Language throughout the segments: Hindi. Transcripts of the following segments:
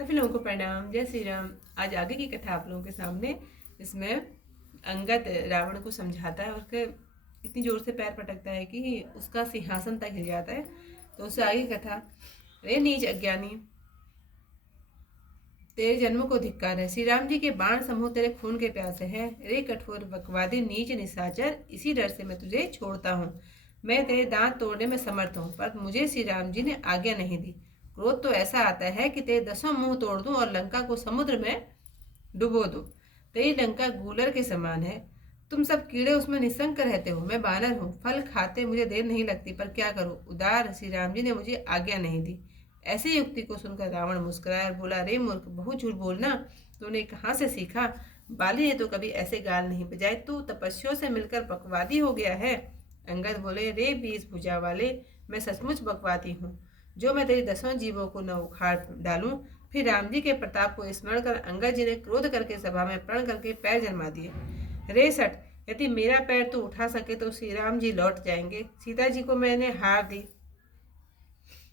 सभी लोगों को प्रणाम। जय श्री राम। आज आगे की कथा आप लोगों के सामने। इसमें अंगद रावण को समझाता है और उसके इतनी जोर से पैर पटकता है कि उसका सिंहासन तक गिर जाता है। तो उससे आगे की कथा। रे नीच अज्ञानी, तेरे जन्म को धिक्कार है। श्री राम जी के बाण समूह तेरे खून के प्यासे हैं। रे कठोर बकवादी नीच निशाचर, इसी डर से मैं तुझे छोड़ता हूँ। मैं तेरे दांत तोड़ने में समर्थ हूँ, पर मुझे श्री राम जी ने आज्ञा नहीं दी। क्रोध तो ऐसा आता है कि तेरे 10 मुंह तोड़ दूं और लंका को समुद्र में डुबो दूं। तेरी लंका गूलर के समान है, तुम सब कीड़े उसमें निसंक रहते हो। मैं बानर हूँ, फल खाते मुझे देर नहीं लगती, पर क्या करूँ, उदार श्री राम जी ने मुझे आज्ञा नहीं दी। ऐसी युक्ति को सुनकर रावण मुस्कुराया और बोला, रे मूर्ख, बहुत झूठ बोलना तूने कहाँ से सीखा? बाली ने तो कभी ऐसे गाल नहीं बजाए, तू तपस्वियों से मिलकर बकवादी हो गया है। अंगद बोले, रे 20 भुजा वाले, मैं सचमुच बकवादी हूँ। जो मैं तेरे 10 जीवों को न उखाड़ डालूं। फिर राम जी के प्रताप को स्मरण कर अंगद जी ने क्रोध करके सभा में प्रण करके पैर जन्मा दिए। रे सठ, यदि मेरा पैर तू उठा सके तो श्री राम जी लौट जाएंगे। सीता जी को मैंने हार दी,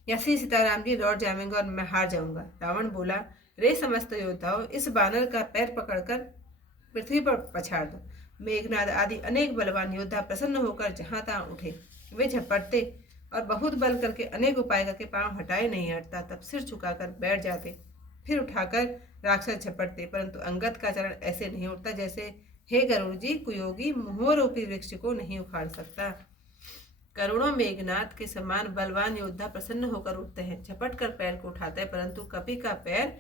या श्री सीताराम जी लौट जाएंगे और मैं हार जाऊंगा। रावण बोला, रे समस्त योद्धाओं, इस बानर का पैर पकड़कर पृथ्वी पर पछाड़ दो। मेघनाद आदि अनेक बलवान योद्धा प्रसन्न होकर जहां तहां उठे। वे झपटते और बहुत बल करके अनेक उपाय करके पांव हटाए नहीं हटता, तब सिर झुकाकर बैठ जाते, फिर उठाकर राक्षस झपटते, परंतु अंगद का चरण ऐसे नहीं उठता जैसे हे गरुड़ जी कुयोगी मोहरूपी वृक्ष को नहीं उखाड़ सकता। करोड़ों मेघनाथ के समान बलवान योद्धा प्रसन्न होकर उठते हैं, झपट कर पैर को उठाते हैं, परंतु कपि का पैर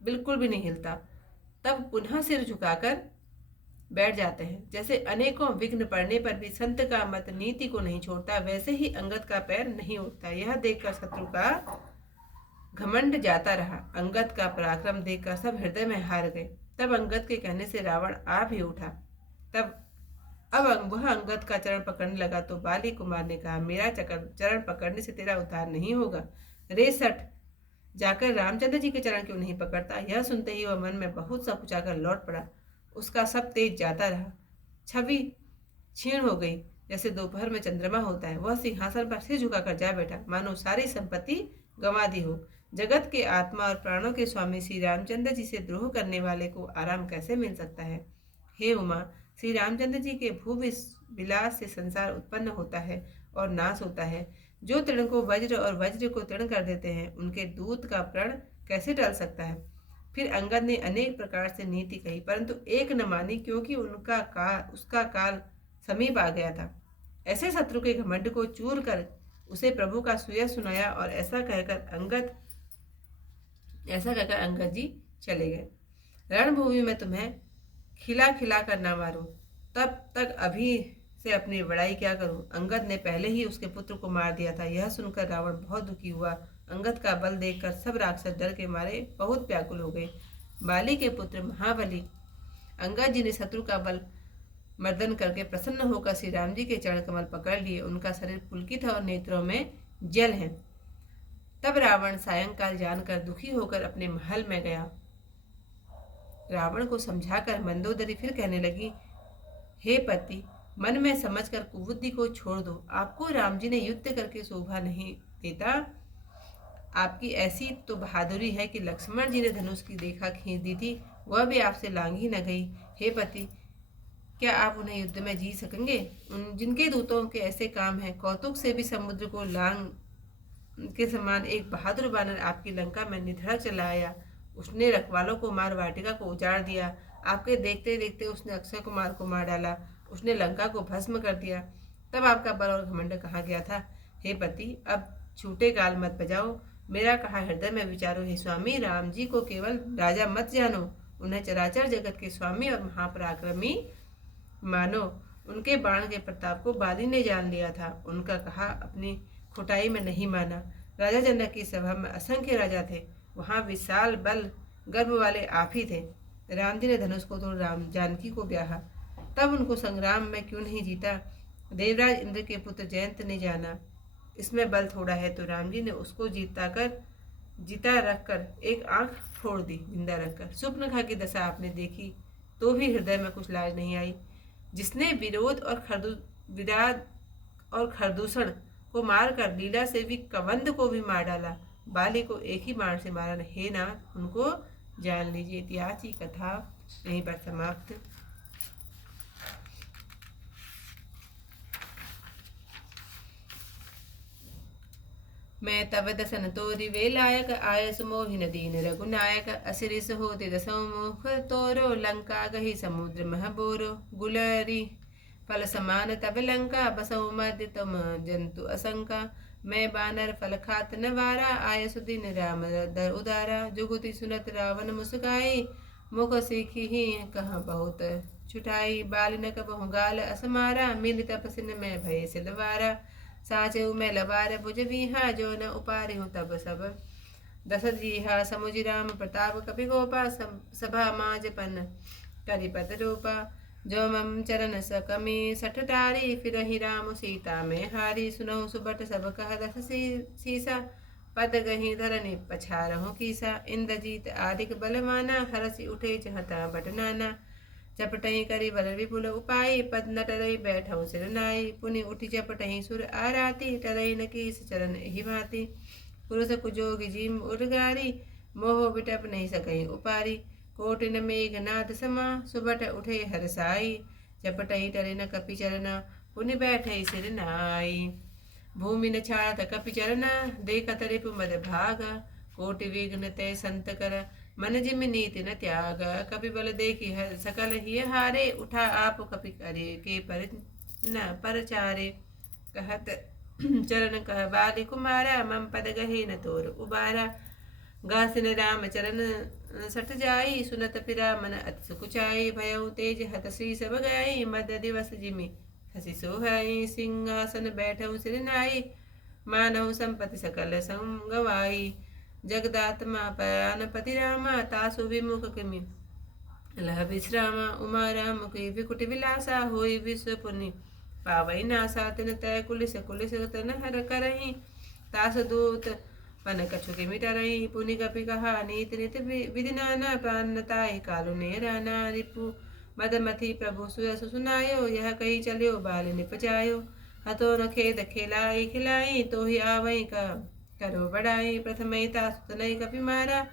बिल्कुल भी नहीं हिलता। तब पुनः सिर झुकाकर बैठ जाते हैं। जैसे अनेकों विघ्न पड़ने पर भी संत का मत नीति को नहीं छोड़ता, वैसे ही अंगद का पैर नहीं उठता। यह देखकर शत्रु का घमंड जाता रहा। अंगद का पराक्रम देखकर सब हृदय में हार गए। तब अंगद के कहने से रावण आ भी उठा। तब अब वह अंगद का चरण पकड़ने लगा तो बाली कुमार ने कहा, मेरा चरण पकड़ने से तेरा उद्धार नहीं होगा। रे सठ, जाकर रामचंद्र जी के चरण क्यों नहीं पकड़ता? यह सुनते ही वह मन में बहुत सा कुचाकर लौट पड़ा। उसका सब तेज जाता रहा, छवि क्षीण हो गई जैसे दोपहर में चंद्रमा होता है। वह सिंहासन पर सिर झुकाकर जा बैठा, मानो सारी संपत्ति गंवा दी हो। जगत के आत्मा और प्राणों के स्वामी श्री रामचंद्र जी से द्रोह करने वाले को आराम कैसे मिल सकता है? हे उमा, श्री रामचंद्र जी के भू विलास से संसार उत्पन्न होता है और नाश होता है। जो तृण को वज्र और वज्र को तृण कर देते हैं, उनके दूत का प्रण कैसे टल सकता है? फिर अंगद ने अनेक प्रकार से नीति कही, परंतु एक न मानी, क्योंकि उसका काल समीप आ गया था। ऐसे शत्रु के घमंड को चूर कर उसे प्रभु का सुयश सुनाया और ऐसा कहकर अंगद जी चले गए। रणभूमि में तुम्हें खिला खिला कर ना मारूं, तब तक अभी से अपनी बड़ाई क्या करूं? अंगद ने पहले ही उसके पुत्र को मार दिया था। यह सुनकर रावण बहुत दुखी हुआ। अंगद का बल देखकर सब राक्षस डर के मारे बहुत व्याकुल हो गए। बाली के पुत्र महाबली अंगद जी ने शत्रु का बल मर्दन करके प्रसन्न होकर श्री राम जी के चरण कमल पकड़ लिए। उनका शरीर पुलकित है और नेत्रों में जल है। तब रावण सायंकाल जानकर दुखी होकर अपने महल में गया। रावण को समझाकर मंदोदरी फिर कहने लगी, हे पति, मन में समझकर कुबुद्धि को छोड़ दो। आपको राम जी ने युद्ध करके शोभा नहीं देता। आपकी ऐसी तो बहादुरी है कि लक्ष्मण जी ने धनुष की रेखा खींच दी थी, वह भी आपसे लांघी न गई। हे पति, क्या आप उन्हें युद्ध में जीत सकेंगे? जिनके दूतों के ऐसे काम हैं, कौतुक से भी समुद्र को लांग के समान एक बहादुर बानर आपकी लंका में निधड़क चला आया। उसने रखवालों को मार वाटिका को उजाड़ दिया। आपके देखते देखते उसने अक्षय कुमार को मार डाला। उसने लंका को भस्म कर दिया। तब आपका बल और घमंड कहाँ गया था? हे पति, अब छूटे गाल मत बजाओ, मेरा कहा हृदय में विचारो। हे स्वामी, राम जी को केवल राजा मत जानो, उन्हें चराचर जगत के स्वामी और महापराक्रमी मानो। उनके बाण के प्रताप को बाली ने जान लिया था, उनका कहा अपनी खुटाई में नहीं माना। राजा जनक की सभा में असंख्य राजा थे, वहां विशाल बल गर्भ वाले आप ही थे। राम जी ने धनुष को तोड़ राम जानकी को ब्याहा, तब उनको संग्राम में क्यों नहीं जीता? देवराज इंद्र के पुत्र जयंत ने जाना इसमें बल थोड़ा है, तो राम जी ने उसको जीता रखकर एक आंख फोड़ दी, जिंदा रखकर। सुपनखा की दशा आपने देखी तो भी हृदय में कुछ लाज नहीं आई। जिसने विरोध और खरदूषण को मारकर लीला से भी कबंध को भी मार डाला, बाली को एक ही बाण से मारा, हे नाथ उनको जान लीजिए। इतिहास की कथा यहीं पर समाप्त। मैं तब दसन तोरि वे लायक, आयस मोहिन दीन रघुनायक। असिरिस होति दसों मुख तोरो, लंका गही समुद्र मह बोरो। गुलरी फल समान तब लंका, बसौ मध्य तुम जंतु असंका। मैं बानर फल खात न वारा, आयस दिन राम दर उदारा। जुगुति सुनत रावण मुस्काई, मुख सीखी ही कहाँ बहुत छुटाई। बाल न कबहु गाल असमारा, मिल तपसिन में भय सिलवारा। साचे मैं लबार भुज बीहा, जो न उपारि हूँ तब सब दशरथ जीहा। समुझि राम प्रताप कपि गोपा, सभा माज पन करिपत रूपा। जो मम चरण सकमी सठ टारी, फिर ही राम सीता में हारी। सुनहु सुबट सब कह दस सीसा, पद गही धरनी पछारहु कीसा। इंद्रजीत आदिक बलवाना, हरसि उठे चहता बट नाना। चपटही करी बल विपुल उपाय, पद न टरई बैठऊ सिर नाई। पुनि उठि चपटही सुर आराती, टरई न कीस चरण ही भांति। पुरुष कुजोग जिम उर्गारी, मोह बिटप नहीं सकई उपारी। कोटिन मेघनाद समा, सुबट उठे हरसाई। चपटही टरे न कपि चरना, पुनि बैठई सिर नाई। भूमि न छाड़त कपि चरना, देखत रिपु मद भागा। कोटि विघ्न तय संत कर, मन जिम नीति न त्याग। कपि बल देखी हर सकल ही हारे, उठा आप कपि करे के पर न परचारे। कहत चरण कह बाली कुमारा, मम पद गहे न तोर उबारा। घासिन राम चरण सठ जाई, सुनत पिरा मन अति सुकुचाई। भयउ तेज हत श्री सब गई, मद दिवस जिमि हसी सोहाई। सिंहासन बैठऊ सिर नाई, मानव संपत्ति सकल संगवाई। जगदात्मा पयानपति रामा, तासु विमुख किमि लह विश्रामा। उमा राम की विकुट विलासा, होई विश्व पुनि पावई नासा। तिन तय कुलिस कुलिस तन हर करही, तास दूत पन कछु के मिटरही। पुनि कपि कहा नीति नित विधि नाना, प्राण ताहि कालु ने राना। रिपु मदमथि प्रभु सुयसु सुनायो, यह कही चलियो बाल निपजायो। हतो न खेद खिलाई खिलाई, तो ही आवई का करो बड़ाई। प्रथमई तासु तनय कपि मारा,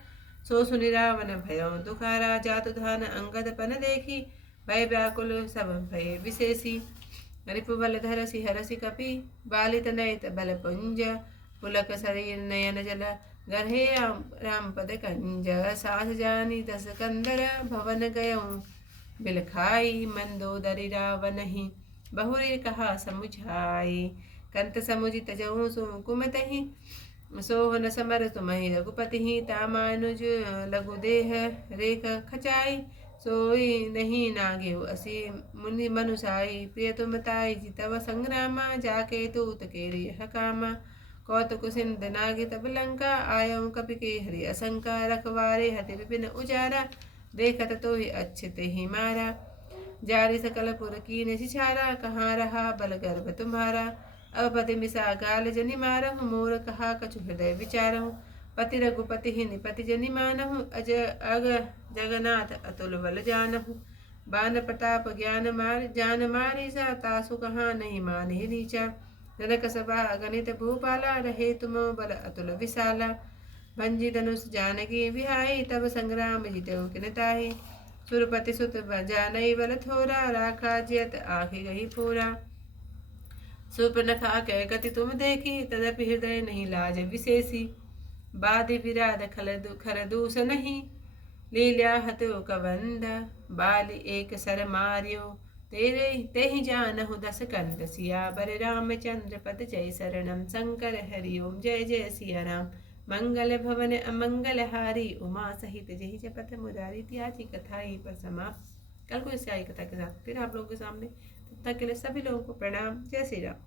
सो सुनि रावण भयउ दुखारा। जातु धान अंगद पन देखी, भय व्याकुल सब भय विशेषी। रिपु बल धरसि हरसि कपि, बाली तनय बल पुंज। पुलक शरीर नयन जल, गर्हे राम पद कंज। सास जानी दस कंदर, भवन गयऊँ बिल खाई। मंदोदरी रावण ही बहुरी कहा समुझाई। कंत समुझि तजहु सुकुमतहि, सोहन समर तुम्हि रघुपति। तामानुज लघु देह रेख खचाई, सोई नहीं नागेउ असी मुनि मनुसाई। प्रिय तुम ताई जितव संग्रामा, जाके दूत केरी हकामा। कौतुक सिंध नागे तब लंका, आयऊ कपि के हरि असंका। रखवारे हति विपिन उजारा, देखत तो ही अच्छित ही मारा। जारी सकल पुर कीन सिछारा, कहाँ रहा बल गर्भ तुम्हारा। अब पति मिसा गाल जनि मारहु, मोर कहा कछु हृदय विचारहु। पति रघुपति ही निपति जनि मानहु, अज अग जगन्नाथ अतुल बल जानहु। बान प्रताप जान मारी सा, तासु कहाँ नहीं माने नीचा। जनक सभा अगणित भूपाला, रहे तुम बल अतुल विशाला। भंजी धनुष जानकी विहाई, तब संग्राम जितऊ किन ताहि। सुरपति सुत जानई बल थोरा, राखा जियत आखि गही पूरा। सुपर्णखा कह गति तुम देखी, तदपि हृदय नहीं लाज विशेषी। बाधि विराध खर दूस नहीं, लीला हतो कबंध। बाली एक सर मार्यो, तेरे तेहि जानहु दस कंद। सियावर रामचंद्र पद जय शरणम, शंकर हरि ओम जय जय सिया राम। मंगल भवन अमंगल हारी, उमा सहित जहि जपथ मुरारी। इतिहास की कथा यहीं पर समाप्त। कल को इससे आई कथा के साथ फिर आप लोगों के सामने। तब तक के लिए सभी लोगों को प्रणाम। जय श्री राम।